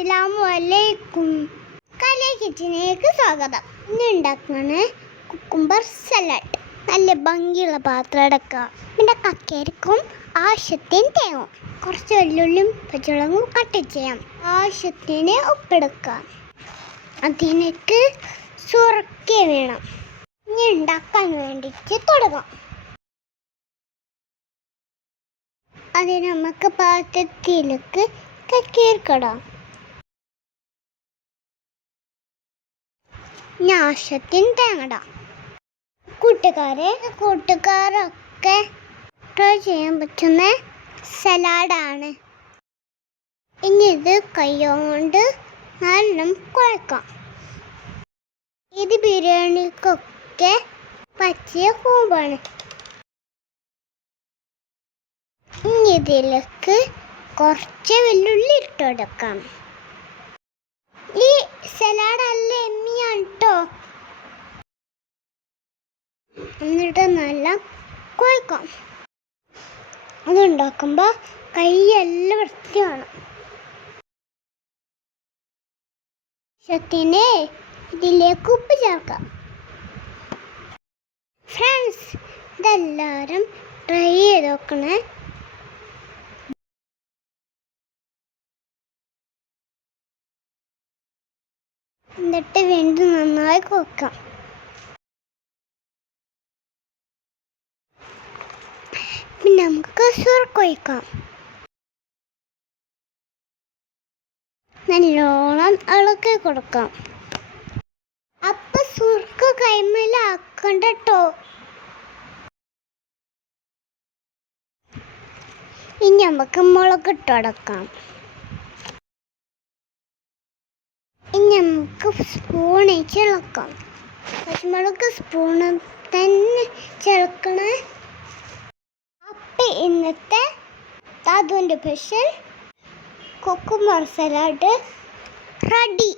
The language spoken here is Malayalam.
അസ്സലാമു അലൈക്കും. കലേ കിച്ചണിലേക്ക് സ്വാഗതം. ഇന്ന് ഉണ്ടാക്കുന്ന കുക്കുംബർ സലാഡ്. നല്ല ഭംഗിയുള്ള പാത്രം എടുക്കുക. പിന്നെ കക്കരിക്കും ആവശ്യത്തിന് തേങ്ങ, കുറച്ച് വെള്ളുള്ളിയും പച്ചമുളകും കട്ട് ചെയ്യാം. ആവശ്യത്തിന് ഉപ്പെടുക്കുക. അതിലേക്ക് സുർക്ക വേണം. ഇനി ഉണ്ടാക്കാൻ വേണ്ടിയിട്ട് തുടങ്ങാം. അതിന് നമുക്ക് പാത്രത്തിലേക്ക് കക്കരിക്കിടാം. ആവശ്യത്തിന് തേങ്ങടാം. കൂട്ടുകാരൊക്കെ ട്രൈ ചെയ്യാൻ പറ്റുന്ന സലാഡാണ്. ഇനി ഇത് കൈകൊണ്ട് നല്ലോണം കുഴക്കാം. ഇത് ബിരിയാണിക്കൊക്കെ പറ്റിയ കൂമ്പാണ്. ഇനി ഇതിലേക്ക് കുറച്ച് വെള്ളുള്ളി ഇട്ട് കൊടുക്കാം. ഈ സലാഡ് നല്ല എമ്മിയാണ് കേട്ടോ. എന്നിട്ട് നല്ല കുഴക്കാം. അതുണ്ടാക്കുമ്പോൾ കൈയെല്ലാം വൃത്തി വേണം. ഇതിലേക്ക് ഉപ്പ് ചേർക്കാം. ഫ്രണ്ട്സ്, ഇതെല്ലാവരും ട്രൈ ചെയ്ത് നോക്കണേ. എന്നിട്ട് വീണ്ടും നന്നായി കുഴക്കാം. പിന്നെ നമുക്ക് സുർക്ക ഒഴിക്കാം. നല്ലോണം ഇളക്കി കൊടുക്കാം. അപ്പം സുർക്ക കൈമേലാക്കണ്ട കേട്ടോ. ഇനി നമുക്ക് മുളക് ഇട്ട് കൊടുക്കാം. ഇനി നമുക്ക് സ്പൂൺ ഇളക്കാം. പച്ചമുളക് സ്പൂണ് തന്നെ ചേർക്കണേ. അപ്പം ഇന്നത്തെ താതുവിൻ്റെ സ്പെഷ്യൽ കുക്കുംബർ സലാഡ് റെഡി.